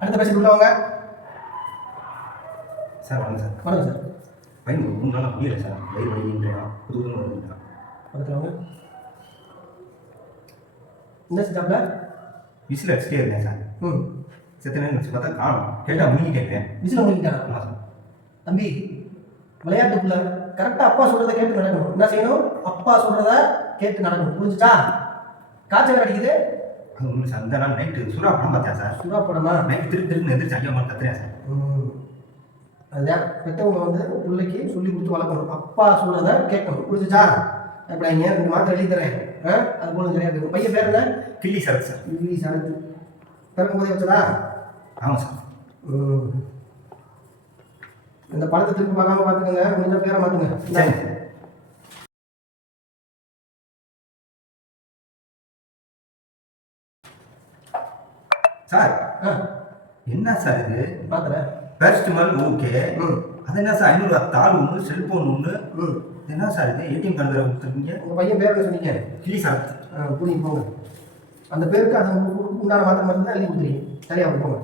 அடுத்த பேசிட்டு உள்ளவங்க. சார் வாங்க சார். வணக்கம் சார். பையன் 3 நாளாக முடியல சார். வயிறு வலின்றான், புது வருதுன்றான். பக்கத்தில் என்ன செஞ்சாப்ல? விசில் அடிச்சுட்டே இருந்தேன் சார். செத்த நேரம் வச்சு பார்த்தா காணும். கேட்டால் முழுங்கிட்டே இருக்கேன். விசில் முழுங்கிட்டானா? ஆமாம் சார். தம்பி, விளையாட்டுக்குள்ள கரெக்டாக அப்பா சொல்கிறத கேட்டு நடக்கணும். என்ன செய்யணும்? அப்பா சொல்கிறத கேட்டு நடக்கணும். புரிஞ்சுட்டா? காய்ச்சல் அடிக்குது. அது ஒன்றும் சார். இந்த நாள் நைட்டு சுறா படம் பார்த்தேன் சார். சுறா படமா? நைட்டு திருன்னு எந்திரிச்சு ஐயோ அம்மா கத்துறேன் சார். அதுதான் பெற்றவங்க வந்து பிள்ளைக்கு சொல்லி கொடுத்து வளர்க்கணும். அப்பா சொல்கிறத கேட்கணும். புரிஞ்சுச்சா? எப்படி இங்கே 2 மாதம் எழுதி தரேன். அது போல கிடையாது. பையன் பேர் என்ன? கிள்ளி சரத் சார். கிள்ளி சரத்து. பிறக்கும் போதே வச்சதா? ஆமாம் சார். இந்த படத்தை திருப்பி பார்க்காம பார்த்துக்கோங்க. முடிஞ்ச பேரை மாற்றுங்க. சரி சார். என்ன சார் இது? பார்த்துறேன். Paracetamol okay. அது என்ன சார் 500 தாள் ஒன்று, செல்ஃபோன் ஒன்று. என்ன சார் இது? ஏடிஎம் கார்டு தர கொடுத்துருக்கீங்க. உங்கள் பையன் பேர் என்ன சொன்னீங்க? கிளி சரத். புரியுது போங்க. அந்த பேருக்கு அது உண்டான மாத்திரை மட்டும் தான் எழுதி கொடுத்துருக்கீங்க. சரியா போங்க.